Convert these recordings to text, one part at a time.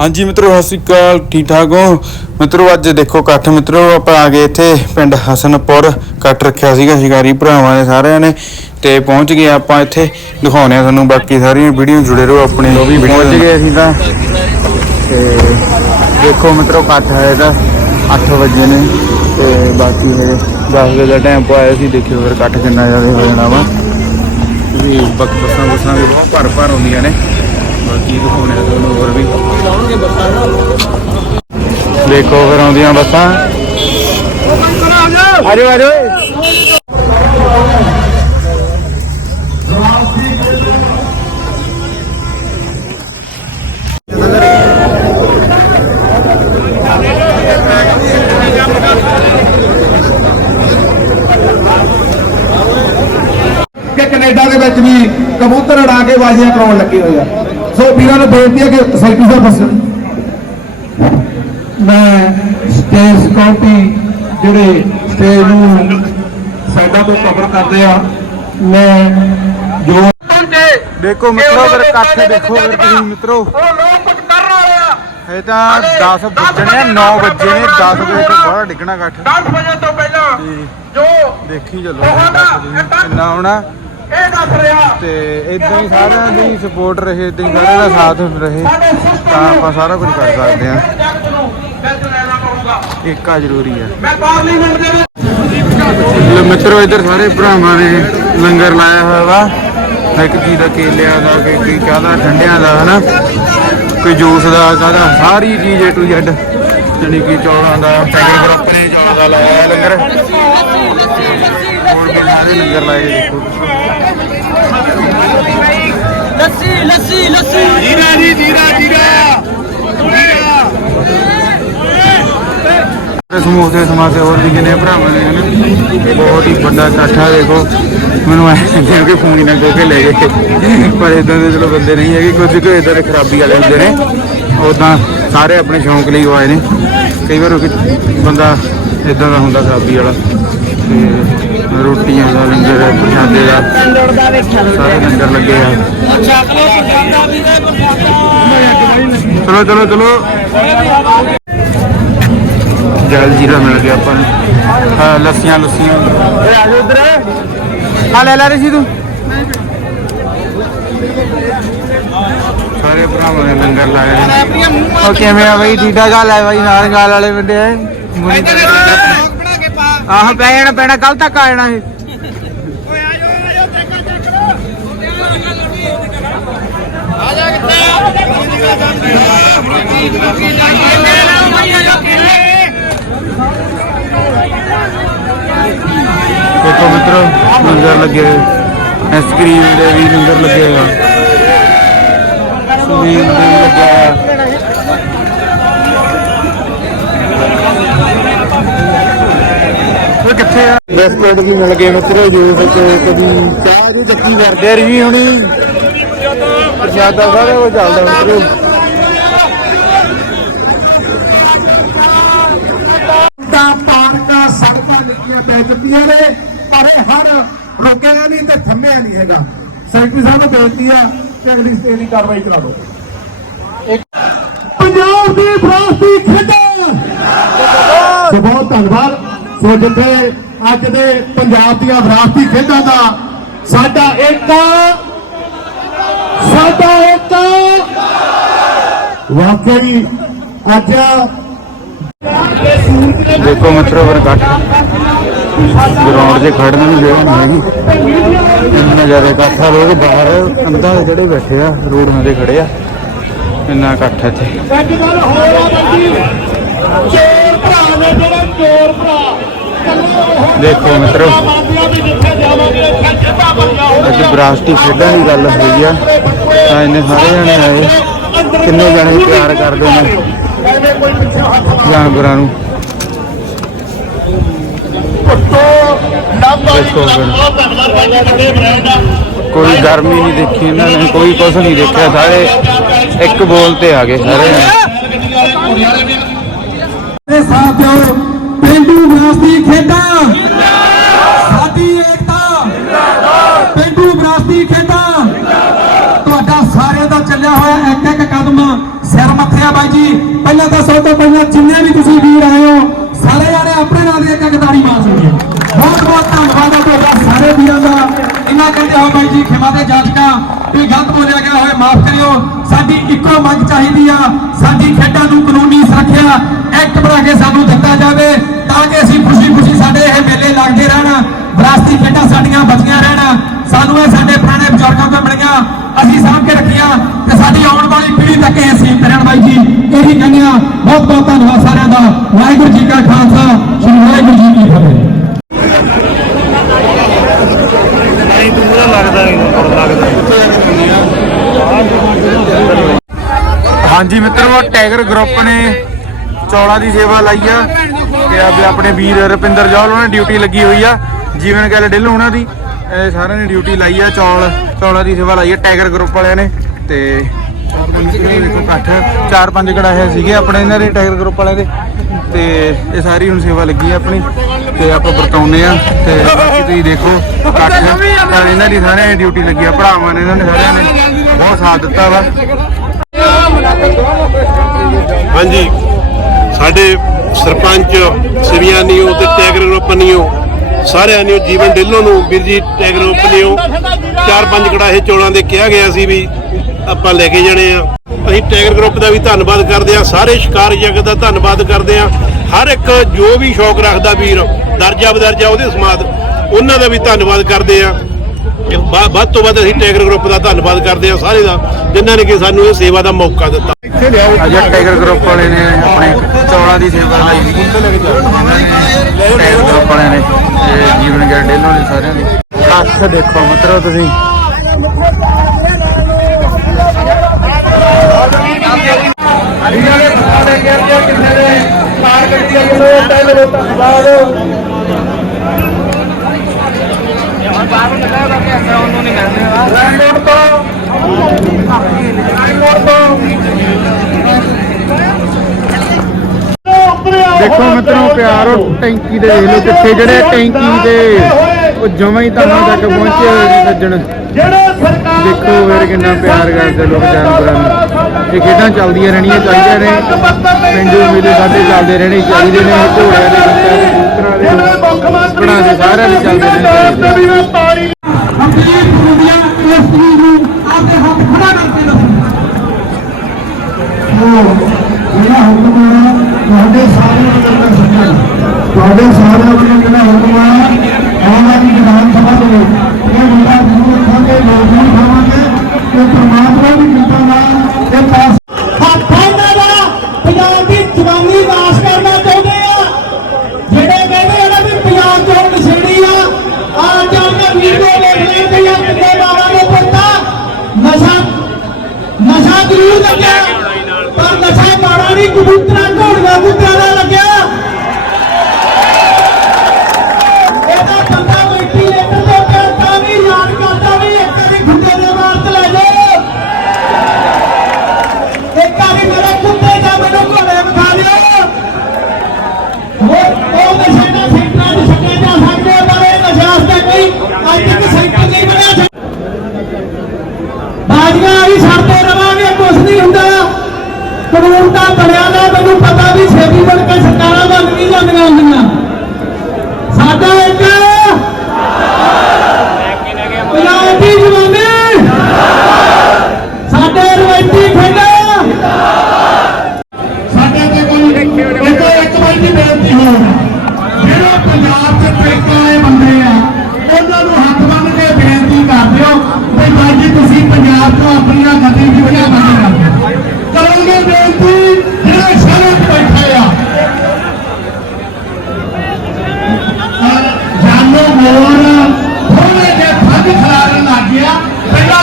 ਹਾਂਜੀ ਮਿੱਤਰੋ ਸਤਿ ਸ਼੍ਰੀ ਅਕਾਲ। ਠੀਕ ਠਾਕ ਹੋ? ਮਿੱਤਰੋ ਅੱਜ ਦੇਖੋ ਇਕੱਠ ਮਿੱਤਰੋ ਆਪਾਂ ਆ ਗਏ ਇੱਥੇ ਪਿੰਡ ਹਸਨਪੁਰ। ਇਕੱਠ ਰੱਖਿਆ ਸੀਗਾ ਸ਼ਿਕਾਰੀ ਭਰਾਵਾਂ ਨੇ ਸਾਰਿਆਂ ਨੇ। ਤੇ ਪਹੁੰਚ ਗਏ ਆਪਾਂ ਇੱਥੇ। ਦਿਖਾਉਣੇ ਆ ਤੁਹਾਨੂੰ ਬਾਕੀ ਸਾਰੀਆਂ ਵੀਡੀਓ ਜੁੜੇ ਰਹੋ ਆਪਣੇ ਉਹ ਵੀ ਪਹੁੰਚ ਗਏ ਅਸੀਂ ਤਾਂ। ਤੇ ਦੇਖੋ ਮਿੱਤਰੋ ਇਕੱਠ ਹੈ ਇਹਦਾ। 8 ਵਜੇ ਨੇ। ਤੇ ਬਾਕੀ ਹਜੇ 10 ਵਜੇ ਦਾ ਟਾਈਮ ਪਾਇਆ ਸੀ। ਦੇਖਿਓ ਫਿਰ ਇਕੱਠ ਕਿੰਨਾ ਜ਼ਿਆਦਾ ਹੋ ਜਾਣਾ ਵਾ। ਵੀ ਬੱਕ ਬੱਸਾਂ ਬੱਸਾਂ ਵੀ ਬਹੁਤ ਭਰ ਭਰ ਹੁੰਦੀਆਂ ਨੇ। ਬਾਕੀ ਦਿਖਾਉਣੇ ਆ ਤੁਹਾਨੂੰ ਹੋਰ ਵੀ? ਦੇਖੋ ਫਿਰ ਆਉਂਦੀਆਂ ਬੱਸਾਂ। ਆਜੋ ਆਜੋ। ਕਿ ਕੈਨੇਡਾ ਦੇ ਵਿੱਚ ਵੀ ਕਬੂਤਰ ਉਡਾ ਕੇ ਬਾਜ਼ੀਆਂ ਕਰਾਉਣ ਲੱਗੇ ਹੋਏ ਆ। ਸੋ ਵੀਰਾਂ ਨੂੰ ਬੇਨਤੀ ਹੈ ਕਿ ਸੈਕਟਰੀ ਸਾਹਿਬ ਦੱਸਣ ਮੈਂ ਸਟੇਜ ਸਕਿਉਰਟੀ ਜਿਹੜੇ ਸਟੇਜ ਨੂੰ ਸਾਈਡਾਂ ਤੋਂ ਕਵਰ ਕਰਦੇ ਆ ਮੈਂ ਜੋ ਦੇਖੋ ਮਿੱਤਰੋ ਫਿਰ ਇਕੱਠ ਦੇਖੋ ਫਿਰ ਤੁਸੀਂ ਮਿੱਤਰੋ। ਇਹ ਤਾਂ 10 ਵੱਜਣੇ ਆ 9 ਵਜੇ ਨੇ 10 ਵਜੇ ਤੋਂ ਬਾਅਦ ਡਿੱਗਣਾ ਇਕੱਠ। 10 ਵਜੇ ਤੋਂ ਪਹਿਲਾਂ ਜੋ। ਦੇਖੀ ਚੱਲੋ ਕਿੰਨਾ ਰਿਹਾ ਤੇ ਇਦਾਂ ਹੀ ਸਾਰਿਆਂ ਦੀ ਸਪੋਰਟ ਰਹੇ ਇਦਾਂ ਹੀ ਸਾਰਿਆਂ ਦਾ ਸਾਥ ਰਹੇ ਤਾਂ ਆਪਾਂ ਸਾਰਾ ਕੁਝ ਕਰ ਸਕਦੇ ਕਹੂੰਗਾ ਏਕਾ ਜ਼ਰੂਰੀ ਹੈ ਮੈਂ ਪਾਰਲੀਮੈਂਟ ਦੇ ਵਿੱਚ ਲੈ ਮਿੱਤਰੋ ਇੱਧਰ ਸਾਰੇ ਭਰਾਵਾਂ ਨੇ ਲੰਗਰ ਲਾਇਆ ਹੋਇਆ ਵਾ। ਇੱਕ ਚੀਜ਼ ਦਾ ਕੇਲਿਆਂ ਦਾ ਕਿ ਕੀ ਕਾਹਦਾ ਠੰਡਿਆਂ ਦਾ ਹਨਾ? ਕੋਈ ਜੂਸ ਦਾ ਕਾਹਦਾ? ਸਾਰੀ ਚੀਜ਼ ਏ ਟੂ ਜ਼ੈਡ ਜਾਣੀ ਕਿ ਚੌਲਾਂ ਦਾ ਟੈਗਰ ਗਰੁੱਪ ਨੇ ਚੌਲਾਂ ਦਾ ਲਾਇਆ ਲੰਗਰ। ਹੋਰ ਵੀ ਸਾਰੇ ਲੰਗਰ ਲਾਏ ਦੇਖੋ। ਲੱਸੀ ਲੱਸੀ ਲੱਸੀ। ਜੀਰਾ ਜੀ ਜੀਰਾ ਜੀਰਾ। ਤੇ ਸਮੋਸੇ ਸਮਾਸੇ ਹੋਰ ਵੀ ਕਿੰਨੇ ਭਰਾਵਾਂ ਨੇ ਹਨਾ? ਬਹੁਤ ਹੀ ਵੱਡਾ ਇਕੱਠਾ ਦੇਖੋ। ਮੈਨੂੰ ਐ ਜਿਵੇਂ ਕਿ ਫੋਨ ਹੀ ਨਾ ਕੇ ਲੈ ਗਏ। ਪਰ ਇਦਾਂ ਦੇ ਚਲੋ ਬੰਦੇ ਨਹੀਂ ਹੈਗੇ ਕੁਝ ਕੁ ਇਦਾਂ ਦੇ ਖਰਾਬੀ ਵਾਲੇ ਹੁੰਦੇ ਨੇ। ਉਦਾਂ ਸਾਰੇ ਆਪਣੇ ਸ਼ੌਂਕ ਲਈ ਉਹ ਆਏ ਨੇ। ਕਈ ਵਾਰ ਕੋਈ ਬੰਦਾ ਇਦਾਂ ਦਾ ਹੁੰਦਾ ਖਰਾਬੀ ਵਾਲਾ। ਤੇ ਰੋਟੀਆਂ ਦਾ ਲੰਗਰ ਪ੍ਰਸ਼ਾਦੇ ਦਾ। ਸਾਰੇ ਲੰਗਰ ਲੱਗੇ ਆ। ਚਲੋ ਚਲੋ ਚਲੋ। ਜਲ ਜੀਰਾ ਮਿਲ ਗਿਆ ਆਪਾਂ ਨੂੰ। ਲੱਸੀਆਂ ਲੱਸੀਆਂ। ਏ ਆ ਜਾ ਉਧਰ ਆ ਲੈ ਲੈ ਰਹੀ ਸੀ ਤੂੰ। ਸਾਰੇ ਭਰਾਵਾਂ ਨੇ ਲੰਗਰ ਲਾਇਆ ਨੇ। ਉਹ ਕਿਵੇਂ ਆ ਬਈ? ਠੀਕ ਠਾਕ ਹਾਲ ਹੈ ਬਈ, ਨਾਲ ਵਾਲੇ ਬੰਦੇ ਆ ਆਹ ਪੈ ਜਾਣਾ ਪੈਣਾ ਕੱਲ ਤੱਕ ਆ ਜਾਣਾ ਇਹ। ਦੇਖੋ ਮਿੱਤਰੋ ਲੰਗਰ ਲੱਗੇ ਹੋਏ। ਆਈਸਕ੍ਰੀਮ ਦੇ ਵੀ ਲੰਗਰ ਲੱਗੇ ਹੋਏ ਆ। ਸੁਨੀਲ ਕਿੱਥੇ ਆ ਬਿਸਕੁਟ ਵੀ ਮਿਲ ਗਏ ਮਿੱਤਰੋ ਜੂਸ ਤੇ ਕਦੀ ਚਾਹ ਦੀ ਚੱਕੀ ਕਰਦੇ ਆ ਰਵੀ ਹੁਣੀ। ਪ੍ਰਸ਼ਾਦਾ ਸਾਰਾ ਕੁਝ ਚੱਲਦਾ ਮਿੱਤਰੋ ਤਾਂ ਪਾਰਕਾਂ ਸੜਕਾਂ ਲਿਖੀਆਂ ਪੈ ਚੁੱਕੀਆਂ ਨੇ ਪਰ ਇਹ ਹਰ ਰੁਕਿਆ ਨਹੀਂ ਤੇ ਥੰਮਿਆ ਨਹੀਂ ਹੈਗਾ। ਸੈਕਟਰੀ ਸਾਹਿਬ ਨੂੰ ਬੇਨਤੀ ਆ ਕਿ ਅਗਲੀ ਸਟੇਜ ਦੀ ਕਾਰਵਾਈ ਕਰਾ ਦਿਓ। ਪੰਜਾਬ ਦੀ ਫਰਾਸਤੀ ਖੇਡਾਂ। ਸੋ ਬਹੁਤ ਧੰਨਵਾਦ। ਸੋ ਜਿੱਥੇ ਅੱਜ ਦੇ ਪੰਜਾਬ ਦੀਆਂ ਵਿਰਾਸਤੀ ਖੇਡਾਂ ਦਾ ਸਾਡਾ ਇੱਕ ਸਾਡਾ ਇੱਕ ਵਾਕਈ ਅੱਜ ਦੇਖੋ ਮਿੱਤਰੋ ਫਿਰ ਕੱਟ ਗਰਾਊਂਡ 'ਚ ਖੜਨ ਨੂੰ ਜਗ੍ਹਾ ਨਹੀਂ ਹੈਗੀ ਇੰਨਾ ਜ਼ਿਆਦਾ ਇਕੱਠ ਆ ਲੋਕ ਬਾਹਰ ਦੇ ਜਿਹੜੇ ਬੈਠੇ ਆ ਰੋਡਾਂ ਦੇ ਖੜੇ ਆ। ਇੰਨਾ ਇਕੱਠ ਇੱਥੇ। ਅੱਜ ਕੱਲ ਹੋਰ ਆ ਬੰਦੀ ਚੋਰ ਭਰਾ ਨੇ ਜਿਹੜੇ ਚੋਰ ਭਰਾ। ਦੇਖੋ ਮਿੱਤਰੋ, ਅੱਜ ਬਰਾਸਟੀ ਖੇਡਾਂ ਦੀ ਗੱਲ ਹੋਈ ਆ। ਤਾਂ ਇੰਨੇ ਸਾਰੇ ਜਣੇ ਆਏ। ਕਿੰਨੇ ਜਣੇ ਪਿਆਰ ਕਰਦੇ ਨੇ? ਜਾਨਵਰਾਂ ਨੂੰ। ਕੋਈ ਗਰਮੀ ਨਹੀਂ ਦੇਖੀ ਇਹਨਾਂ ਨੇ, ਕੋਈ ਕੁਛ ਨਹੀਂ ਦੇਖਿਆ। ਸਾਰੇ ਇੱਕ ਬੋਲ ਤੇ ਆ ਗਏ, ਸਾਰੇ ਜਣੇ। ਦੇ ਸਾਥਿਓ ਪਿੰਡੂ ਵਿਰਾਸਤੀ ਖੇਡਾਂ। ਸਾਡੀ ਏਕਤਾ। ਪਿੰਡੂ ਵਿਰਾਸਤੀ ਖੇਡਾਂ। ਤੁਹਾਡਾ ਸਾਰਿਆਂ ਦਾ ਚੱਲਿਆ ਹੋਇਆ ਇੱਕ ਇੱਕ ਕਦਮ ਸਿਰ ਮੱਥੇ ਬਾਈ ਜੀ। ਪਹਿਲਾਂ ਤਾਂ ਸਭ ਤੋਂ ਪਹਿਲਾਂ ਜਿੰਨੇ ਵੀ ਤੁਸੀਂ ਵੀਰ ਆਏ ਹੋ, ਸਾਰੇ ਜਾਣੇ ਆਪਣੇ ਨਾਲ ਦੀ ਇੱਕ ਇੱਕ ਤਾੜੀ ਮਾਰ ਸਕਦੇ ਬਹੁਤ ਬਹੁਤ ਧੰਨਵਾਦ ਆ ਤੁਹਾਡਾ ਸਾਰੇ ਵੀਰਾਂ ਦਾ। ਇਹਨਾਂ ਕਹਿੰਦੇ ਹੋ ਬਾਈ ਜੀ, ਖਿਮਾ ਦੇ ਜਾਚਕਾਂ ਵੀ ਗਲਤ ਬੋਲਿਆ ਗਿਆ ਹੋਵੇ, ਮਾਫ ਕਰਿਓ। ਸਾਡੀ ਇੱਕੋ ਮੰਗ ਚਾਹੀਦੀ ਆ, ਸਾਡੀ ਖੇਡਾਂ ਨੂੰ ਕਾਨੂੰਨੀ ਸੁਰੱਖਿਆ ਐਕਟ ਬਣਾ ਕੇ ਸਾਨੂੰ ਦਿੱਤਾ ਜਾਵੇ ਤਾਂ ਕਿ ਅਸੀਂ ਖੁਸ਼ੀ-ਖੁਸ਼ੀ ਸਾਡੇ ਇਹ ਮੇਲੇ ਲੱਗਦੇ ਰਹਿਣ, ਵਿਰਾਸਤੀ ਖੇਡਾਂ ਸਾਡੀਆਂ ਬਚੀਆਂ ਰਹਿਣ, ਸਾਨੂੰ ਇਹ ਸਾਡੇ ਪੁਰਾਣੇ ਬਜ਼ੁਰਗਾਂ ਤੋਂ ਮਿਲੀਆਂ, ਅਸੀਂ ਸਾਂਭ ਕੇ ਰੱਖੀਆਂ ਤੇ ਸਾਡੀ ਆਉਣ ਵਾਲੀ ਪੀੜ੍ਹੀ ਤੱਕ ਇਹ ਅਸੀਂ ਰਹਿਣ ਬਾਈ ਜੀ। ਇਹੀ ਕਹਿੰਦੇ ਆ ਬਹੁਤ ਬਹੁਤ ਧੰਨਵਾਦ ਸਾਰਿਆਂ ਦਾ। ਵਾਹਿਗੁਰੂ ਜੀ ਕਾ ਖਾਲਸਾ, ਸ੍ਰੀ ਵਾਹਿਗੁਰੂ ਜੀ ਕੀ ਫਤਿਹ। ਹਾਂਜੀ ਮਿੱਤਰੋ, ਟਾਈਗਰ ਗਰੁੱਪ ਨੇ ਚੌਲਾਂ ਦੀ ਸੇਵਾ ਲਾਈ ਆ ਤੇ ਆ ਆਪਣੇ ਵੀਰ ਰੁਪਿੰਦਰ ਜੌਲ ਉਹਨਾਂ ਡਿਊਟੀ ਲੱਗੀ ਹੋਈ ਆ, ਜੀਵਨ ਗੱਲ ਡਿੱਲ ਉਹਨਾਂ ਦੀ। ਸਾਰਿਆਂ ਨੇ ਡਿਊਟੀ ਲਾਈ ਆ, ਚੌਲ, ਚੌਲਾਂ ਦੀ ਸੇਵਾ ਲਾਈ ਆ, ਟਾਈਗਰ ਗਰੁੱਪ ਵਾਲਿਆਂ ਨੇ ਤੇ ਇਹ ਚਾਰ ਪੰਜ ਕੜਾਹੇ ਸੀਗੇ ਆਪਣੇ ਇਹਨਾਂ ਦੇ, ਟਾਈਗਰ ਗਰੁੱਪ ਵਾਲਿਆਂ ਦੇ। ਤੇ ਇਹ ਸਾਰੀ ਹੁਣ ਸੇਵਾ ਲੱਗੀ ਆ ਆਪਣੀ ਤੇ ਆਪਾਂ ਵਰਤਾਉਨੇ ਆ ਤੇ ਬਾਕੀ ਤੁਸੀਂ ਦੇਖੋ, ਇਕੱਠ ਤਾਂ ਇਹਨਾਂ ਦੀ ਸਾਰਿਆਂ ਦੀ ਡਿਊਟੀ ਲੱਗੀ ਆ, ਭਰਾਵਾਂ ਨੇ ਇਹਨਾਂ ਨੇ ਸਾਰਿਆਂ ਨੇ ਬਹੁਤ ਸਾਥ ਦਿੱਤਾ ਵਾ। ਹਾਂਜੀ। ਸਾਡੇ ਸਰਪੰਚ ਸਿਵਿਆਨੀਓ ਤੇ ਟੈਗਰ ਰੋਪਨੀਓ ਸਾਰਿਆਂ ਨੇ ਜੀਵਨ ਢਿੱਲੋਂ ਨੂੰ ਵੀਰ ਜੀ ਟੈਗਰ ਰੋਪਨੀਓ ਚਾਰ ਪੰਜ ਕੜਾਹੇ ਚੋਲਾਂ ਦੇ ਕਿਹਾ ਗਿਆ ਸੀ ਵੀ ਆਪਾਂ ਲੈ ਕੇ ਜਾਣੇ ਆ। ਅਸੀਂ ਟੈਗਰ ਗਰੁੱਪ ਦਾ ਵੀ ਧੰਨਵਾਦ ਕਰਦੇ ਆ, ਸਾਰੇ ਸ਼ਿਕਾਰ ਜਗਤ ਦਾ ਧੰਨਵਾਦ ਕਰਦੇ ਆ। ਹਰ ਇੱਕ ਜੋ ਵੀ ਸ਼ੌਕ ਰੱਖਦਾ ਵੀਰ, ਦਰਜਾ ਬਦਰਜਾ ਉਹਦੇ ਸਮਾਦ, ਉਹਨਾਂ ਦਾ ਵੀ ਧੰਨਵਾਦ ਕਰਦੇ ਆ। ਵੱਧ ਤੋਂ ਵੱਧ ਅਸੀਂ ਟੈਗਰ ਗਰੁੱਪ ਦਾ ਧੰਨਵਾਦ ਕਰਦੇ ਆ ਸਾਰੇ ਦਾ, ਜਿਨ੍ਹਾਂ ਨੇ ਕਿ ਸਾਨੂੰ ਇਹ ਸੇਵਾ ਦਾ ਮੌਕਾ ਦਿੱਤਾ। ਅਜਾ ਟਾਈਗਰ ਗਰੁੱਪ ਵਾਲੇ ਨੇ ਆਪਣੇ ਚੌਲਾਂ ਦੀ ਸੇਵਾ ਲਈ। ਟਾਈਗਰ ਗਰੁੱਪ ਵਾਲਿਆਂ ਨੇ ਤੇ ਜੀਵਨ ਗੈਰ ਡੇਲੋਂ ਨੇ ਸਾਰਿਆਂ ਦੀ। ਕੱਖ ਦੇਖੋ ਮਤਲਬ ਤੁਸੀਂ ਇਹਨਾਂ ਨੇ ਪਤਾ ਲੈ ਕੇ ਆਇਆ ਕਿਸੇ ਨੇ ਕਾਰ ਗੱਡੀ ਆਈ ਉਹ ਪਹਿਲੇ ਉਹ ਧੰਨਵਾਦ ਲੈਂਡੋਰ ਤੋਂ ਲੈਂਡੋਰ ਤੋਂ ਦੇਖੋ ਪਿਆਰੋ ਟੈਂਕੀ ਦੇ ਦੇਖ ਲਓ ਕਿੱਥੇ ਜਿਹੜੇ ਟੈਂਕੀ ਦੇ ਉਹ ਜਮਾਂ ਹੀ ਤਾਂ ਤੱਕ ਪਹੁੰਚੇ ਹੋਏ ਨੇ ਸੱਜਣ। ਜਿਹੜਾ ਸਰਕਾਰ ਦੇਖੋ ਫਿਰ ਕਿੰਨਾ ਪਿਆਰ ਕਰਦੇ ਲੋਕ ਜਾਨਵਰਾਂ ਨੂੰ। ਇਹ ਖੇਡਾਂ ਚੱਲਦੀਆਂ ਰਹਿਣੀਆਂ ਚਾਹੀਦੀਆਂ ਨੇ। ਪਿੰਡੂ ਮੇਲੇ ਸਾਡੇ ਚੱਲਦੇ ਰਹਿਣੇ ਚਾਹੀਦੇ ਨੇ। ਘੋੜਿਆਂ ਦੇ ਬੱਚਿਆਂ ਦੇ ਕਬੂਤਰਾਂ ਦੇ ਮੁੱਖ ਮੰਤਰੀ ਘੋੜਾਂ ਦੇ ਸਾਰਿਆਂ ਦੇ ਚੱਲਦੇ ਰਹਿਣੇ ਇਸ ਚੀਜ਼ ਨੂੰ ਆਪਦੇ ਹੱਥ ਖੜਾ ਕਰਕੇ ਦੱਸੋ ਜਿਹੜਾ ਹੁਕਮ ਹੈ ਤੁਹਾਡੇ ਸਾਰਿਆਂ ਨੂੰ ਮੈਂ ਸਮਝਿਆ ਤੁਹਾਡੇ ਸਾਰਿਆਂ ਨੂੰ ਜਿਹੜਾ ਹੁਕਮ ਹੈ ਆਉਣ ਵਾਲੀ ਵਿਧਾਨ ਸਭਾ ਦੇ ਵਿੱਚ ਇਹ ਮੁੱਦਾ ਜ਼ਰੂਰ ਰੱਖਾਂਗੇ ਲੋਕ ਵੀ ਖਾਵਾਂਗੇ। ਤੇ ਪ੍ਰਮਾਤਮਾ ਦੀ ਕਿਰਪਾ ਨਾਲ ਇਹ ਪਾਸ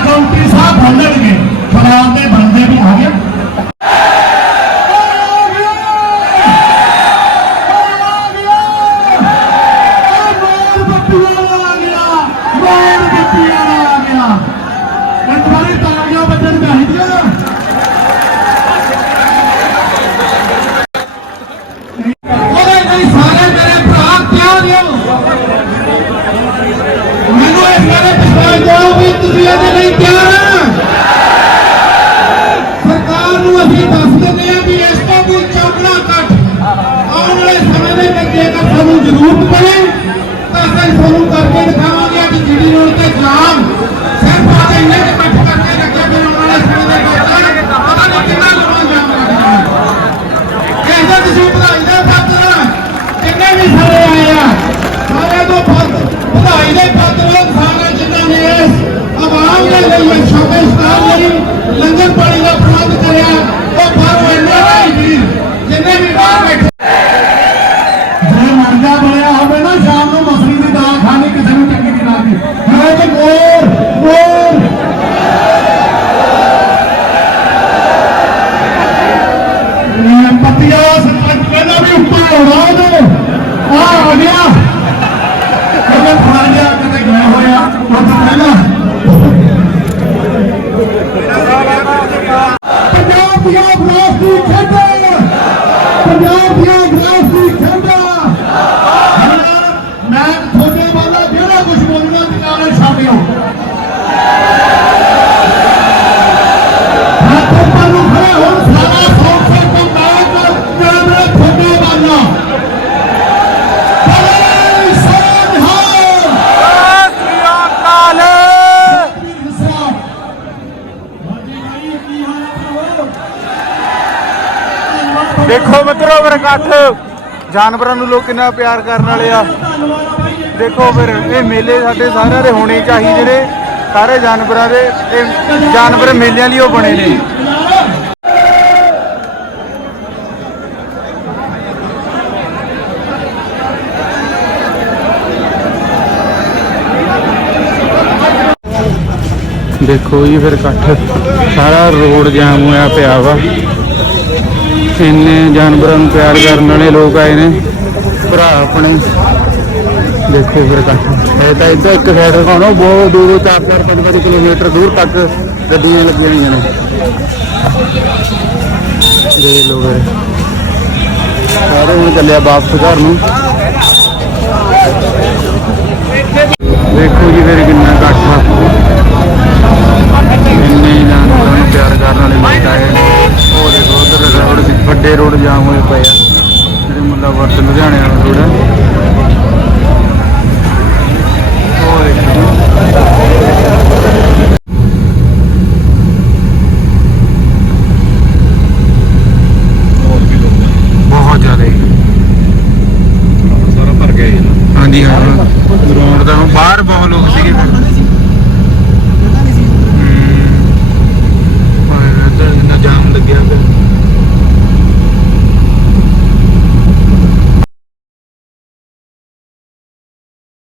चौंतीस साहब हंड्रेड के खराब में बंदे भी आ गया ਤੁਸੀਂ ਇਹਦੇ de luto, mas ਦੇਖੋ ਮਿੱਤਰੋ ਫਿਰ ਇਕੱਠ। ਜਾਨਵਰਾਂ ਨੂੰ ਲੋਕ ਕਿੰਨਾ ਪਿਆਰ ਕਰਨ ਵਾਲੇ ਆ। ਦੇਖੋ ਫਿਰ ਇਹ ਮੇਲੇ ਸਾਡੇ ਸਾਰਿਆਂ ਦੇ ਹੋਣੇ ਚਾਹੀਦੇ ਨੇ। ਸਾਰੇ ਜਾਨਵਰਾਂ ਦੇ, ਇਹ ਜਾਨਵਰ ਮੇਲਿਆਂ ਲਈ ਉਹ ਬਣੇ ਨੇ। ਦੇਖੋ ਜੀ ਫਿਰ ਇਕੱਠ। ਸਾਰਾ ਰੋਡ ਜਾਮ ਹੋਇਆ ਪਿਆ ਵਾ। ਇੰਨੇ ਜਾਨਵਰਾਂ ਨੂੰ ਪਿਆਰ ਕਰਨ ਵਾਲੇ ਲੋਕ ਆਏ ਨੇ। ਭਰਾ ਆਪਣੇ। ਦੇਖੋ ਫਿਰ ਕੱਟ ਇਹ ਤਾਂ ਇੱਧਰ ਇੱਕ ਸਾਈਡ ਰਖਾਉਣਾ ਬਹੁਤ ਦੂਰ ਚਾਰ ਚਾਰ ਪੰਜ ਪੰਜ ਕਿਲੋਮੀਟਰ ਦੂਰ ਤੱਕ ਗੱਡੀਆਂ ਲੱਗੀਆਂ ਹੋਈਆਂ ਨੇ। ਦੇ ਲੋਕ ਸਾਰੇ ਹੁਣ ਚੱਲਿਆ ਵਾਪਸ ਘਰ ਨੂੰ। ਦੇਖੋ ਜੀ ਫਿਰ ਕਿੰਨਾ ਇਕੱਠ। ਇੰਨੇ ਜਾਨਵਰਾਂ ਨੂੰ ਪਿਆਰ ਕਰਨ ਵਾਲੇ ਲੋਕ ਆਏ ਸਾਡੇ ਰੋਡ ਜਾਮ ਹੋਏ ਪਏ ਆ। ਜਿਹੜੇ ਮੁੱਲਾ ਵਰਤ ਲੁਧਿਆਣੇ ਵਾਲਾ ਰੋਡ ਹੈ ਹੋਰ ਇੱਕ